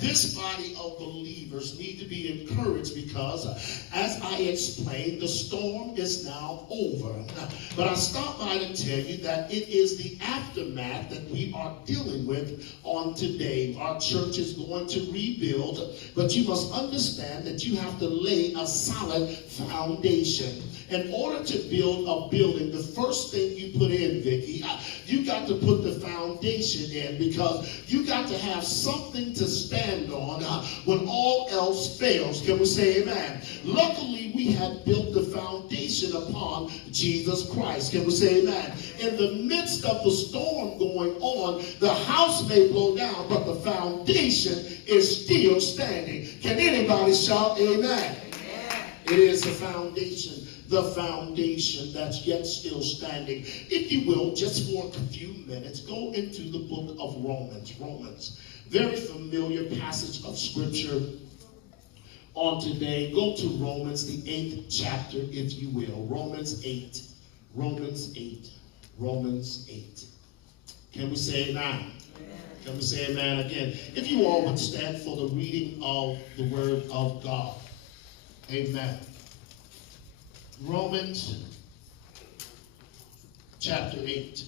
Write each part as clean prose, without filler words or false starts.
This body of believers need to be encouraged because, as I explained, the storm is now over. But I stopped by to tell you that it is the aftermath that we are dealing with on today. Our church is going to rebuild, but you must understand that you have to lay a solid foundation. In order to build a building, the first thing you put in, Vicki, you got to put the foundation in, because you got to have something to stand on when all else fails. Can we say amen? Luckily, we had built the foundation upon Jesus Christ. Can we say amen? In the midst of the storm going on, the house may blow down, but the foundation is still standing. Can anybody shout amen? Amen. It is the foundation that's yet still standing. If you will, just for a few minutes, go into the book of Romans. Romans, very familiar passage of scripture on today. Go to Romans, the 8th chapter, if you will. Romans 8. Romans 8. Romans 8. Can we say amen? Amen. Can we say amen again? If you all would stand for the reading of the word of God. Amen. Romans chapter 8.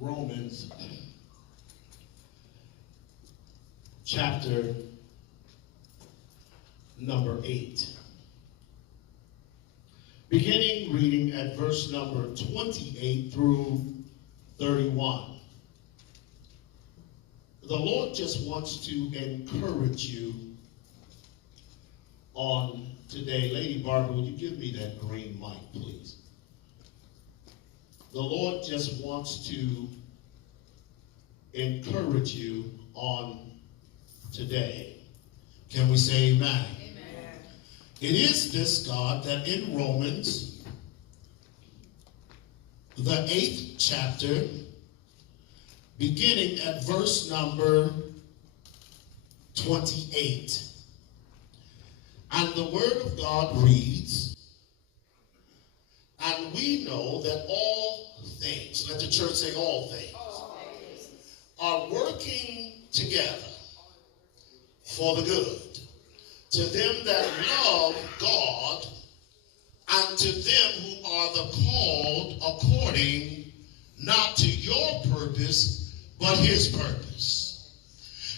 Romans chapter number 8. Beginning reading at verse number 28 through 31. The Lord just wants to encourage you on today. Lady Barbara, would you give me that green mic, please? The Lord just wants to encourage you on today. Can we say amen? Amen. It is this God that in Romans, the 8th chapter, beginning at verse number 28. And the word of God reads, and we know that all things, let the church say all things, are working together for the good, to them that love God, and to them who are the called according not to your purpose, but his purpose.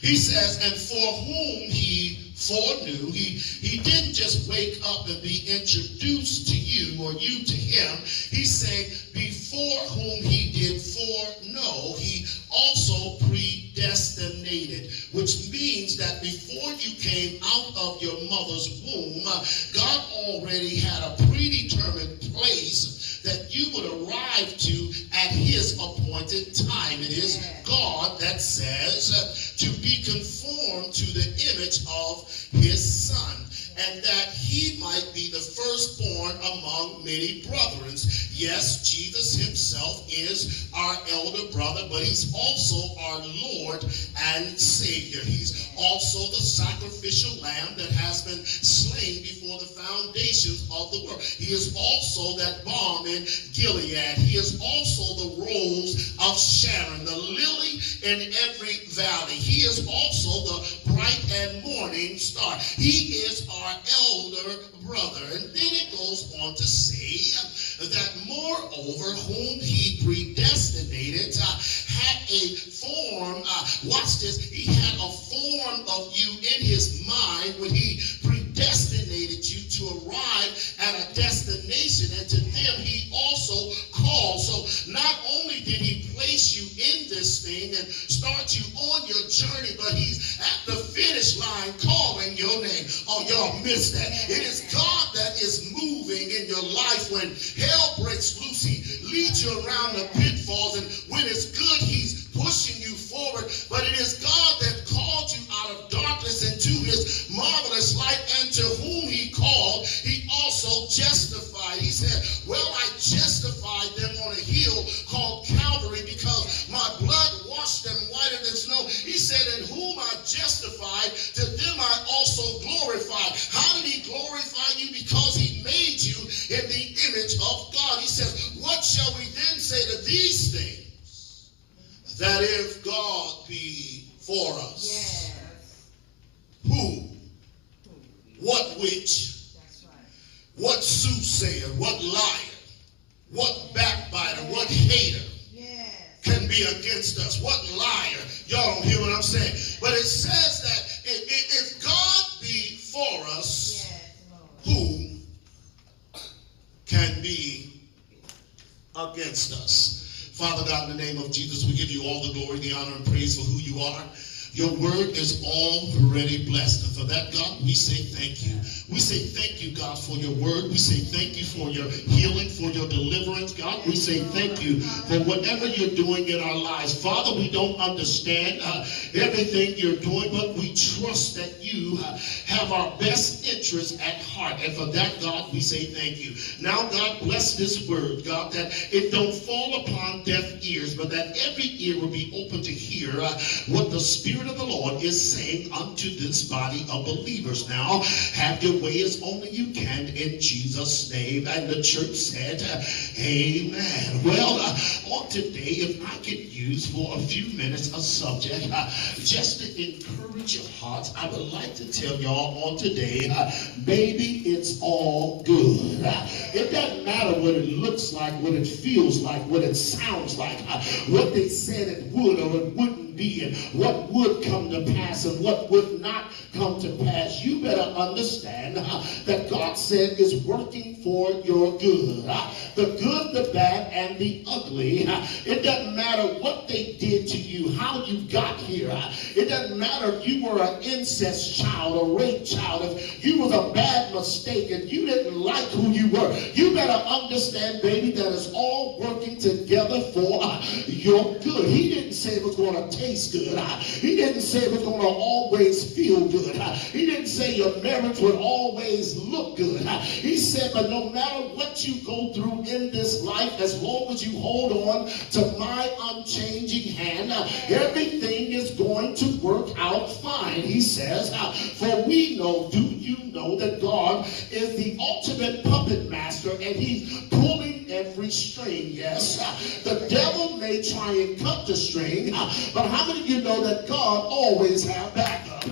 He says, and for whom he foreknew, he didn't just wake up and be introduced to you or you to him. He's saying, before whom he did foreknow, he also predestinated, which means that before you came out of your mother's womb, God already had a predetermined place that you would arrive to at his appointed time. It is God that says to be conformed to the image of his son, and that he might be the firstborn among many brethren. Yes, Jesus himself is our elder brother, but he's also our Lord and Savior. He's also the sacrificial lamb that has been slain before the foundations of the world. He is also that balm in Gilead. He is also the rose of Sharon, the lily in every valley. He is also the bright and morning star. He is our elder brother. And then it goes on to say that moreover whom he predestinated had a form, watch this, he had a form of you in his mind when he predestinated you to arrive at a destination, and to them he also called. So not only did he place you in this thing and start you on your journey, but he's at the finish line calling your name. Oh, y'all missed that. It is God that is moving in your life. When hell breaks loose, he leads you around the pitfalls, and when it's good, he's pushing you forward. But it is God that called you out of darkness into his marvelous light, and to whom he called, he also justified. He said, well, I justified them on a hill called Calvary, because my blood washed them whiter than snow. He said, in whom I justified, to them I also glorified. How did he glorify you? Because he made you in the image of God. He says, what shall we then say to these that if God be for us, who, what witch, what soothsayer, what liar, what backbiter, what hater can be against us? What liar? Y'all don't hear what I'm saying. But it says that if God be for us, who can be against us? Father God, in the name of Jesus, we give you all the glory, the honor, and praise for who you are. Your word is already blessed. And for that, God, we say thank you. We say thank you, God, for your word. We say thank you for your healing, for your deliverance, God. We say thank you for whatever you're doing in our lives. Father, we don't understand everything you're doing, but we trust that you have our best interests at heart. And for that, God, we say thank you. Now, God, bless this word, God, that it don't fall upon deaf ears, but that every ear will be open to hear what the Spirit of the Lord is saying unto this body of believers. Now, have your way as only you can in Jesus' name. And the church said, amen. Well, on today, if I could use for a few minutes a subject just to encourage your hearts, I would like to tell y'all on today, baby, it's all good. It doesn't matter what it looks like, what it feels like, what it sounds like, what they said it would or it wouldn't be, and what would come to pass and what would not come to pass. You better understand that God said is working for your good. The good, the bad, and the ugly. It doesn't matter what they did to you, how you got here. It doesn't matter if you were an incest child, a rape child, if you was a bad mistake and you didn't like who you were. You better understand, baby, that it's all working together for your good. He didn't say it was going to taste good. He didn't say it was going to always feel good. He didn't say your marriage would always look good. He said, but no matter what you go through in this life, as long as you hold on to my unchanging hand, everything is going to work out fine. He says, for we know, do you know that God is the ultimate puppet master and he's pulling every string? Yes, the devil may try and cut the string, but how many of you know that God always have backup?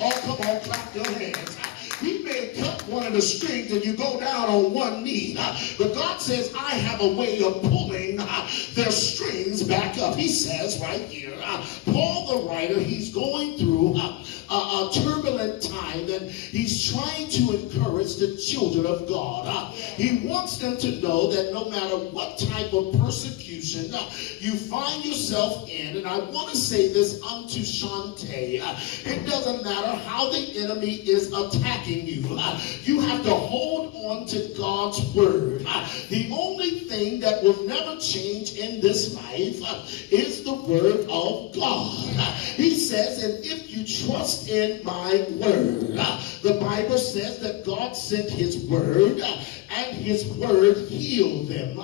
Oh, come on, clap your hands. He may cut one of the strings and you go down on one knee. But God says, I have a way of pulling their strings back up. He says right here, Paul the writer, he's going through a turbulent time and he's trying to encourage the children of God. He wants them to know that no matter what type of persecution you find yourself in, and I want to say this unto Shantae, it doesn't matter how the enemy is attacking you. You have to hold on to God's word. The only thing that will never change in this life is the word of God. He says, and if you trust in my word, the Bible says that God sent his word and his word healed them.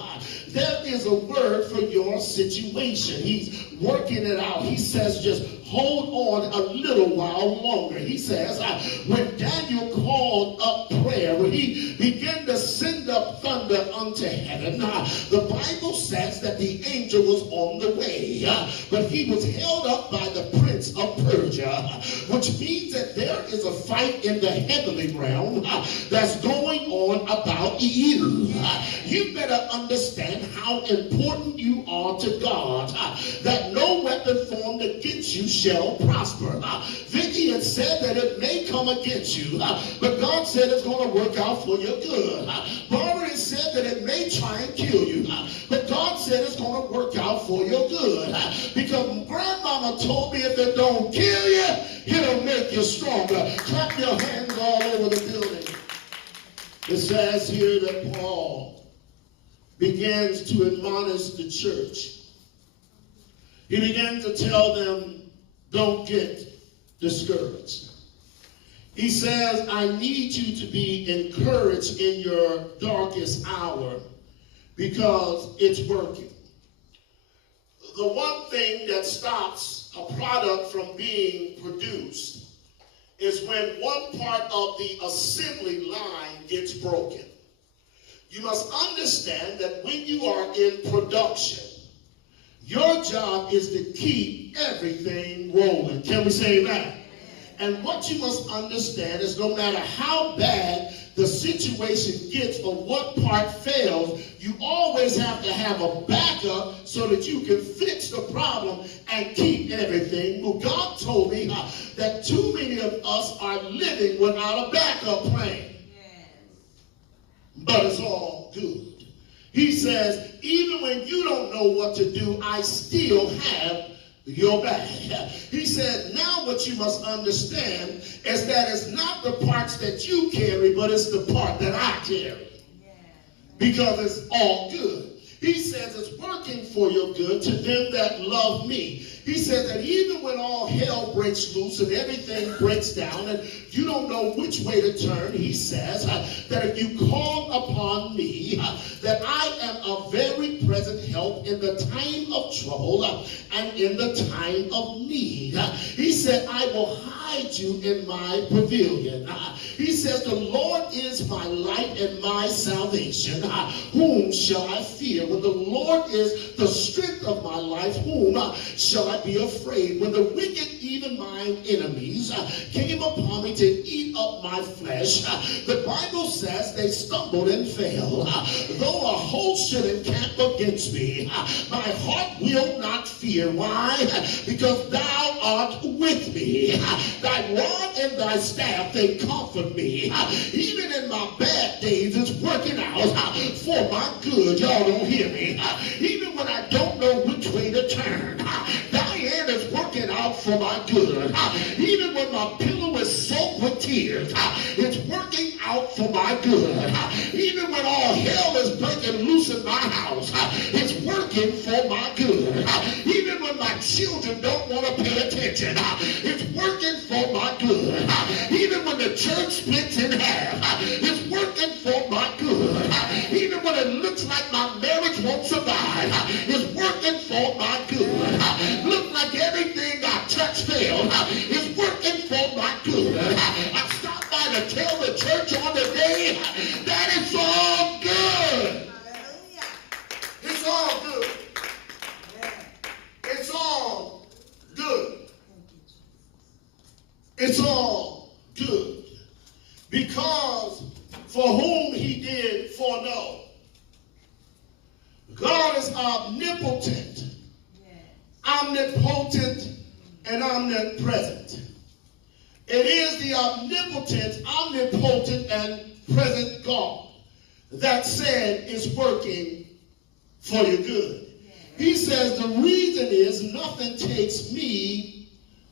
There is a word for your situation. He's working it out. He says, just hold on a little while longer. He says, when Daniel called up prayer, when he began to send up thunder unto heaven, the Bible says that the angel was on the way, but he was held up by the prince of Persia, which means that there is a fight in the heavenly realm that's going on about you. You better understand how important you are to God, that no weapon formed against you shall prosper. Vicky had said that it may come against you, but God said it's going to work out for your good. Barbara has said that it may try and kill you, but God said it's going to work out for your good. Because grandmama told me if it don't kill you, it'll make you stronger. Clap your hands all over the building. It says here that Paul begins to admonish the church. He began to tell them, don't get discouraged. He says, I need you to be encouraged in your darkest hour because it's working. The one thing that stops a product from being produced is when one part of the assembly line gets broken. You must understand that when you are in production, Your job is to keep everything rolling. Can we say that? And what you must understand is no matter how bad the situation gets or what part fails, you always have to have a backup so that you can fix the problem and keep everything. Well, God told me that too many of us are living without a backup plan. But it's all good. He says, even when you don't know what to do, I still have your back. He said, now what you must understand is that it's not the parts that you carry, but it's the part that I carry. Because it's all good. He says it's working for your good to them that love me. He said that even when all hell breaks loose and everything breaks down and you don't know which way to turn, he says that if you call upon me, that I am a very present help in the time of trouble and in the time of need. He said, I will hide you in my pavilion. He says, the Lord is my light and my salvation. Whom shall I fear? When the Lord is the strength of my life, whom shall I be afraid? When the wicked, even mine enemies, came upon me to eat up my flesh, the Bible says they stumbled and fell. Though a host should encamp against me, my heart will not fear. Why? Because thou art with me. Thy rod and thy staff, they comfort me. Even in my bad days, it's working out for my good. Y'all don't hear me. Even when I don't know which way to turn, Diane is working out for my good. Even when my pillow is soaked with tears, it's working out for my good. Even when all hell is breaking loose in my house, it's working for my good. Even when my children don't want to pay attention, it's working for my good. Even when the church splits in half, it's working for my good. Even when it looks like my marriage won't survive, it's working for my good. Look like everything I touch failed, it's working for my good. I stopped by to tell the church on the day that it's all good. It's all good. It's all good. It's all good. Because for whom he did foreknow. God is omnipotent, omnipotent, and omnipresent. It is the omnipotent, omnipotent, and present God that said is working for your good. He says the reason is nothing takes me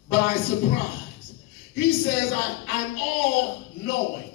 by surprise. He says I'm all knowing.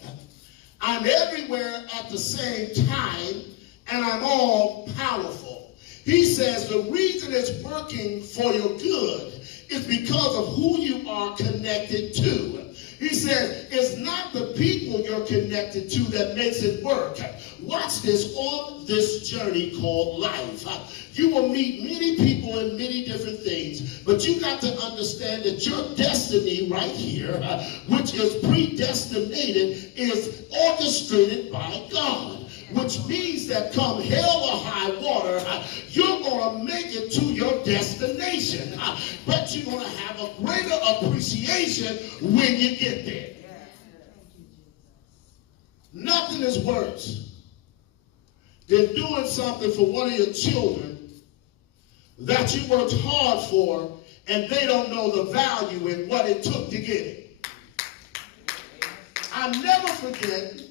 I'm everywhere at the same time, and I'm all powerful. He says the reason it's working for your good is because of who you are connected to. He says it's not the people you're connected to that makes it work. Watch this. On this journey called life, you will meet many people in many different things, but you got to understand that your destiny right here, which is predestinated, is orchestrated by God. Which means that come hell or high water, you're going to make it to your destination. But you're going to have a greater appreciation when you get there. Nothing is worse than doing something for one of your children that you worked hard for and they don't know the value in what it took to get it. I'll never forget,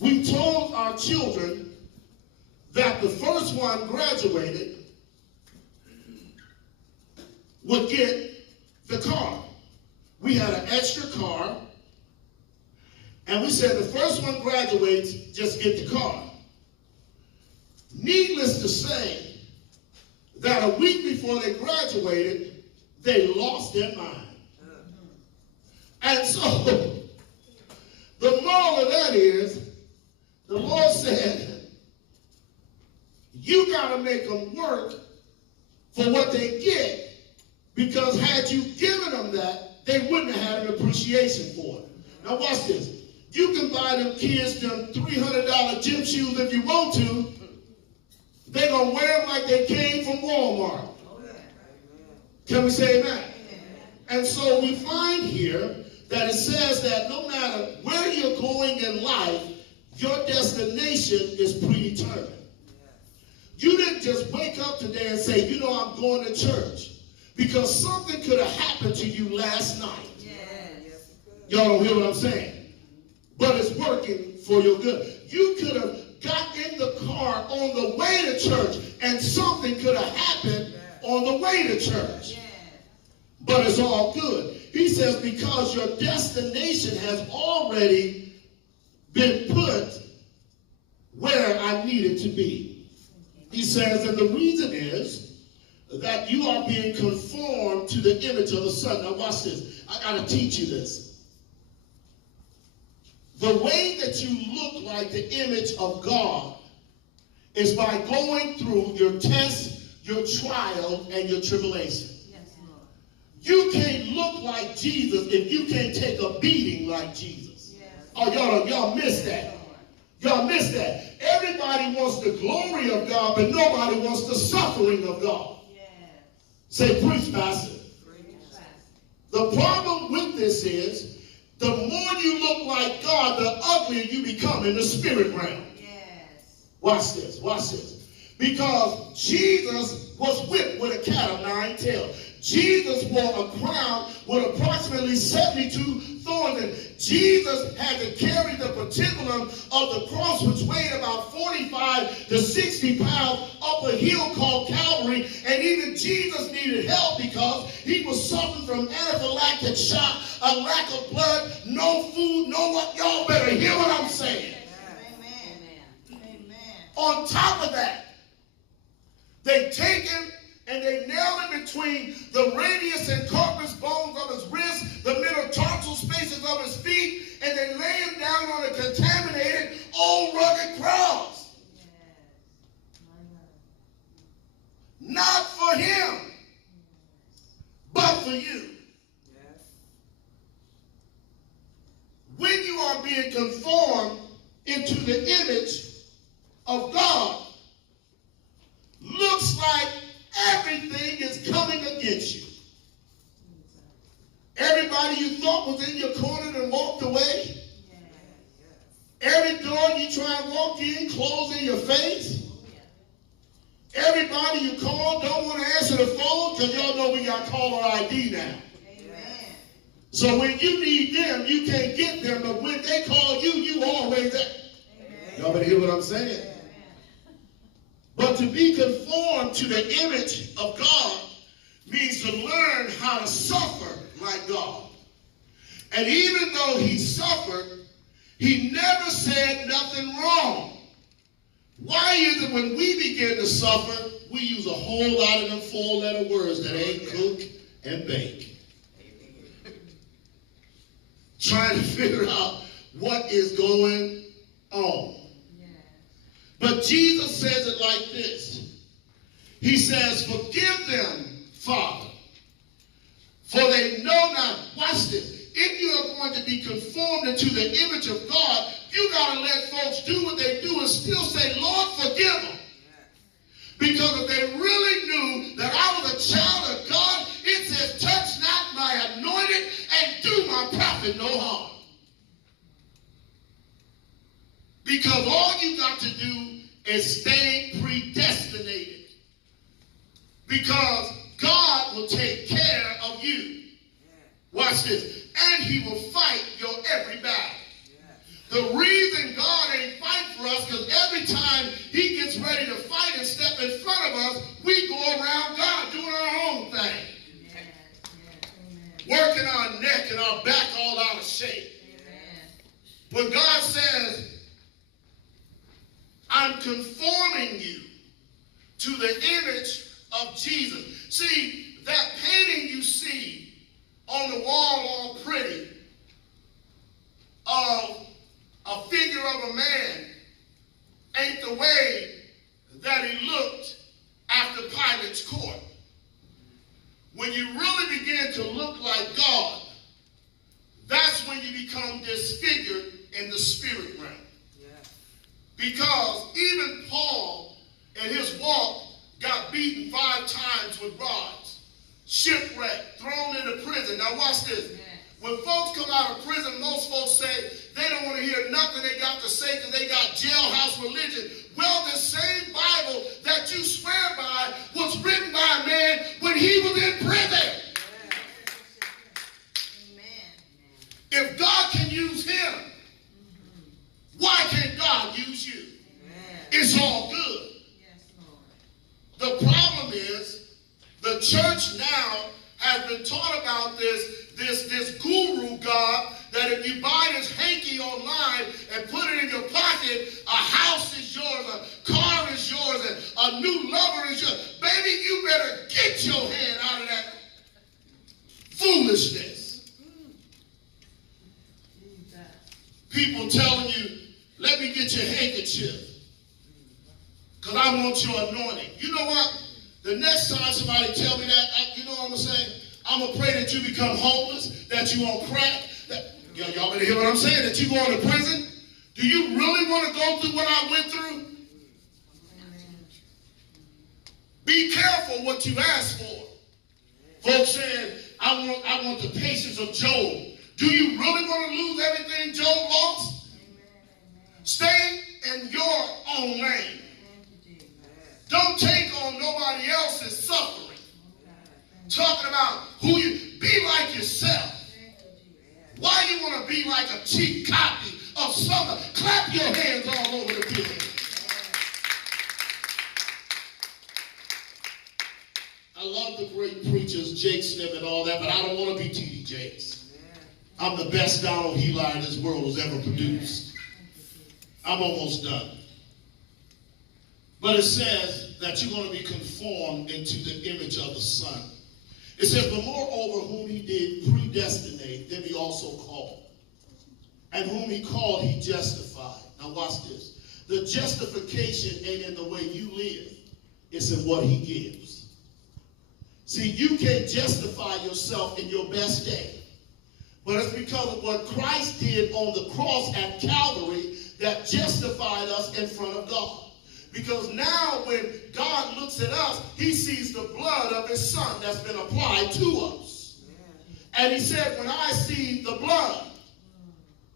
we told our children that the first one graduated would get the car. We had an extra car, and we said the first one graduates, just get the car. Needless to say, that a week before they graduated, they lost their mind. And so, the moral of that is, the Lord said, you got to make them work for what they get, because had you given them that, they wouldn't have had an appreciation for it. Now watch this. You can buy them kids them $300 gym shoes if you want to, They're going to wear them like they came from Walmart. Can we say amen? And so we find here that it says that no matter where you're going in life, your destination is predetermined. You didn't just wake up today and say, you know, I'm going to church. Because something could have happened to you last night. Y'all don't hear what I'm saying? But it's working for your good. You could have got in the car on the way to church and something could have happened on the way to church. But it's all good. He says because your destination has already been put where I need it to be. He says, and the reason is that you are being conformed to the image of the Son. Now watch this. I got to teach you this. The way that you look like the image of God is by going through your test, your trial, and your tribulation. You can't look like Jesus if you can't take a beating like Jesus. Oh, y'all missed that. Y'all missed that. Everybody wants the glory of God, but nobody wants the suffering of God. Say, preach, Pastor. The problem with this is, the more you look like God, the uglier you become in the spirit realm. Watch this, watch this. Because Jesus was whipped with a cat of 9 tails. Jesus wore a crown with approximately 72 thorns. And Jesus had to carry the patibulum of the cross, which weighed about 45 to 60 pounds, up a hill called Calvary. And even Jesus needed help because he was suffering from anaphylactic shock, a lack of blood, no food, no what. Y'all better hear what I'm saying. Amen. On top of that, they take him and they nail him between the radius and corpus bones of his wrist, the metatarsal spaces of his feet, and they lay him down on a contaminated, old rugged cross. Not for him, but for you. When you are being conformed into the image of God, looks like everything is coming against you. Everybody you thought was in your corner and walked away. Every door you try and walk in, closed in your face. Everybody you call don't want to answer the phone because y'all know we got caller ID now. So when you need them, you can't get them, but when they call you, you always there. Y'all better hear what I'm saying? But to be conformed to the image of God means to learn how to suffer like God. And even though he suffered, he never said nothing wrong. Why is it when we begin to suffer, we use a whole lot of them 4-letter words that ain't cook and bake? Trying to figure out what is going on. But Jesus says it like this. He says, forgive them, Father, for they know not. Watch this. If you are going to be conformed into the image of God, you got to let folks do what they do and still say, Lord, forgive them. Because if they really knew that I was a child of God, it says, touch not my anointed and do my prophet no harm. Because all you got to do is stay predestinated. Because God will take care of you. Watch this. And he will fight your every battle. The reason God ain't fight for us, because every time he gets ready to fight and step in front of us, we go around God doing our own thing. Working our neck and our back all out of shape. When God says, I'm conforming you to the image of Jesus. See, that painting you see on the wall all pretty of a figure of a man ain't the way that he looked after Pilate's court. When you really begin to look like God, that's when you become disfigured in the spirit realm. Because even Paul, in his walk shipwrecked, thrown into prison. Now watch this. When folks come out of prison, most folks say they don't want to hear nothing they got to say because they got jailhouse religion. Well, the same Bible that you swear by was written by a man when he was in prison. If God can use him, why can't God use you? It's all good. The problem is the church now has been taught about this guru God that if you buy this hanky online and put it in your pocket, a house is yours, a car is yours, and a new lover is yours. Baby, you better get your hand out of that foolishness. People telling you, let me get your handkerchief because I want your anointing. You know what? The next time somebody tell me that, you know what I'm going to say? I'm going to pray that you become homeless, that you won't crack. Y'all better hear what I'm saying, that you go into prison. Do you really want to go through what I went through? Be careful what you ask for. Folks saying, I want the patience of Job. Do you really want to lose everything Job lost? Stay in your own lane. Don't take on nobody else's suffering. Talking about who you be like yourself. Why you want to be like a cheap copy of somebody? Clap your hands all over the building. I love the great preachers, Jake Smith and all that, but I don't want to be T.D. Jakes. I'm the best Donald Helire this world has ever produced. I'm almost done. But it says that you're going to be conformed into the image of the Son. It says, but moreover, whom he did predestinate, them he also called. And whom he called, he justified. Now watch this. The justification ain't in the way you live. It's in what he gives. See, you can't justify yourself in your best day. But it's because of what Christ did on the cross at Calvary that justified us in front of God. Because now when God looks at us, he sees the blood of his Son that's been applied to us. And he said, when I see the blood,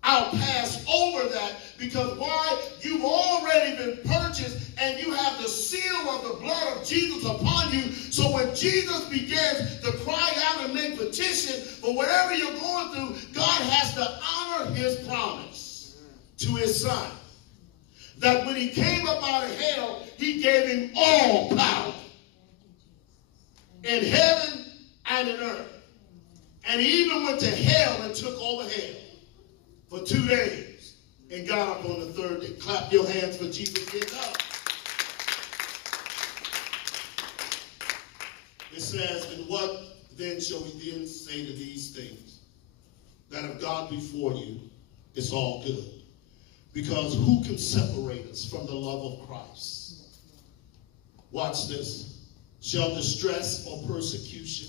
I'll pass over that, because why? You've already been purchased and you have the seal of the blood of Jesus upon you. So when Jesus begins to cry out and make petition for whatever you're going through, God has to honor his promise to his Son. That when he came up out of hell, he gave him all power in heaven and in earth. And he even went to hell and took over hell for 2 days and got up on the third day. Clap your hands for Jesus getting up. It says, and what then shall we then say to these things? That if God be for you, it's all good. Because who can separate us from the love of Christ? Watch this. Shall distress or persecution,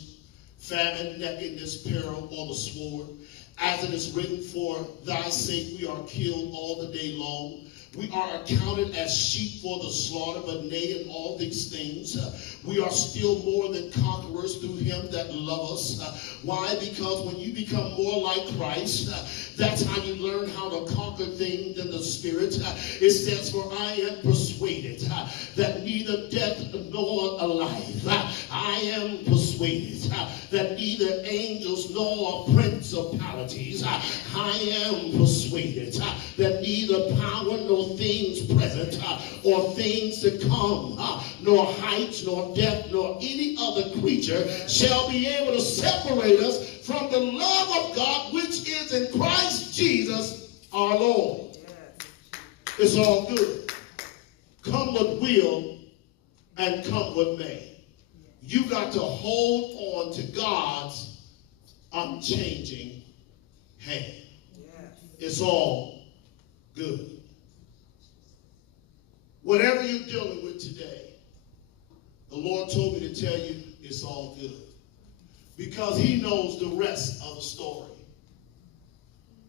famine, nakedness, peril, or the sword? As it is written, for thy sake we are killed all the day long. We are accounted as sheep for the slaughter, but nay, in all these things, we are still more than conquerors through him that love us. Why? Because when you become more like Christ, that's how you learn how to conquer things in the Spirit. It says, for I am persuaded that neither death nor life, I am persuaded that neither angels nor principalities, I am persuaded that neither power nor things present or things to come, nor height, nor depth, nor any other creature shall be able to separate us from the love of God which is in Christ Jesus our Lord. It's all good. Come what will and come what may. You got to hold on to God's unchanging hand. It's all good. Whatever you're dealing with today, the Lord told me to tell you it's all good. Because he knows the rest of the story.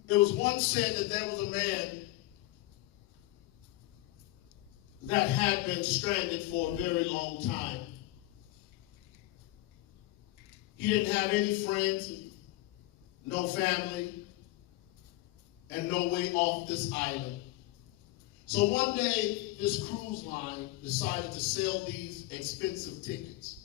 It was once said that there was a man that had been stranded for a very long time. He didn't have any friends, no family, and no way off this island. So one day, this cruise line decided to sell these expensive tickets.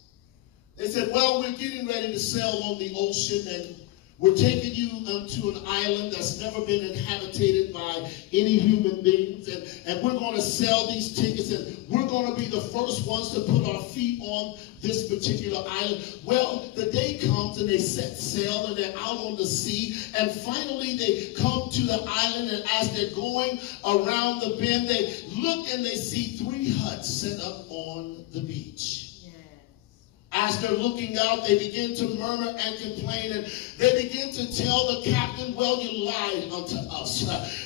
They said, well, we're getting ready to sail on the ocean, and we're taking you to an island that's never been inhabited by any human beings, and we're going to sell these tickets, and we're going to be the first ones to put our feet on this particular island. Well, the day comes, and they set sail, and they're out on the sea, and finally they come to the island, and as they're going around the bend, they look and they see 3 huts set up on the beach. As they're looking out, they begin to murmur and complain, and they begin to tell the captain, well, you lied unto us.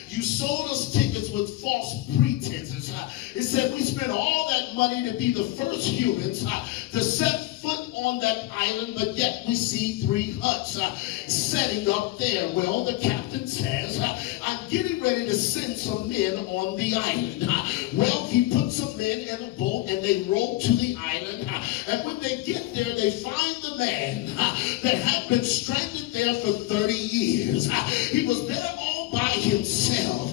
You sold us tickets with false pretenses. It said we spent all that money to be the first humans to set foot on that island, but yet we see 3 huts setting up there. Well, the captain says, I'm getting ready to send some men on the island. Well, he put some men in a boat, and they rowed to the island, and when they get there, they find the man that had been stranded there for 30 years. He was there all by himself,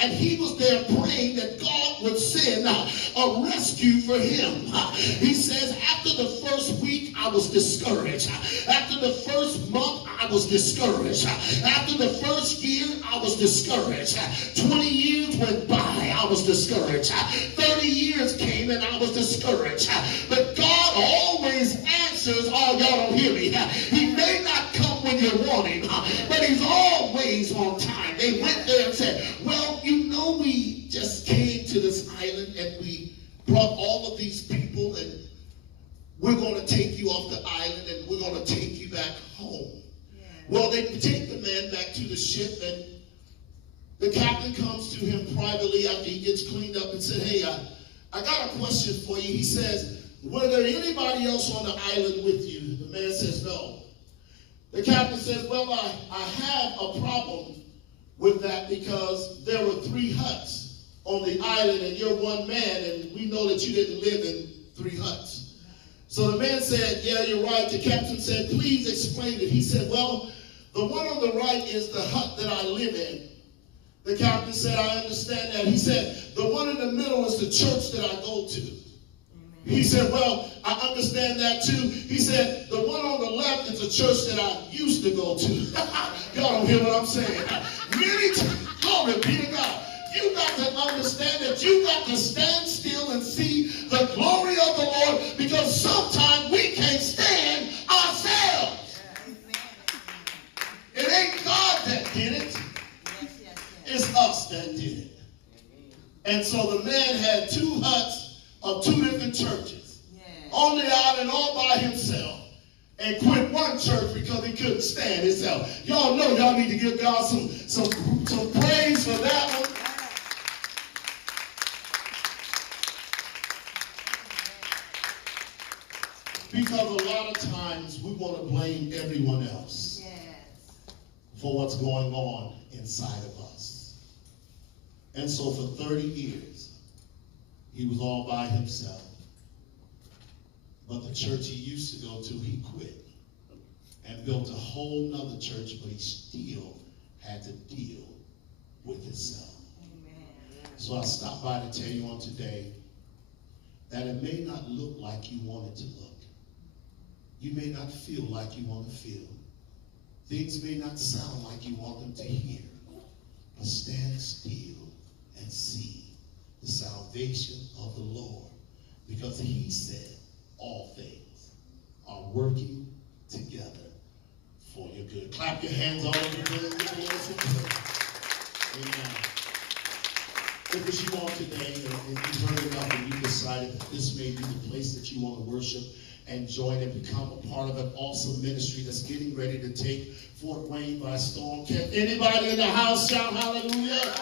and he was there praying that God would send a rescue for him. He says, after the first week, I was discouraged. After the first month, I was discouraged. After the first year, I was discouraged. 20 years went by, I was discouraged. 30 years came, and I was discouraged. But God always answers. Oh, y'all don't hear me. He may not come when you want him, but he's always on time. They went there and said, well, you know, we just came to this island, and we brought all of these people, and we're going to take you off the island, and we're going to take you back home. Yeah. Well, they take the man back to the ship, and the captain comes to him privately after he gets cleaned up and said, hey, I got a question for you. He says, were there anybody else on the island with you? The man says, no. The captain says, well, I have a problem with that because there were 3 huts on the island, and you're one man, and we know that you didn't live in 3 huts. So the man said, yeah, you're right. The captain said, please explain it. He said, well, the one on the right is the hut that I live in. The captain said, I understand that. He said, the one in the middle is the church that I go to. He said, well, I understand that too. He said, the one on the left is a church that I used to go to. Y'all don't hear what I'm saying. Many times, glory be to God. You got to understand that you got to stand still and see the glory of the Lord, because sometimes we can't stand ourselves. It ain't God that did it. It's us that did it. And so the man had 2 huts of 2 different churches on the island all by himself, and quit one church because he couldn't stand himself. Y'all know y'all need to give God some praise for that one. Because a lot of times we want to blame everyone else for what's going on inside of us. And so for 30 years, he was all by himself. But the church he used to go to, he quit and built a whole nother church, but he still had to deal with himself. Amen. So I stopped by to tell you on today that it may not look like you want it to look. You may not feel like you want to feel. Things may not sound like you want them to hear. But stand still and see the salvation of the Lord. Because he said all things are working together for your good. Clap your hands all over the Lord. Amen. If it's you on today and you heard enough and you decided that this may be the place that you want to worship and join and become a part of an awesome ministry that's getting ready to take Fort Wayne by storm. Can anybody in the house shout hallelujah?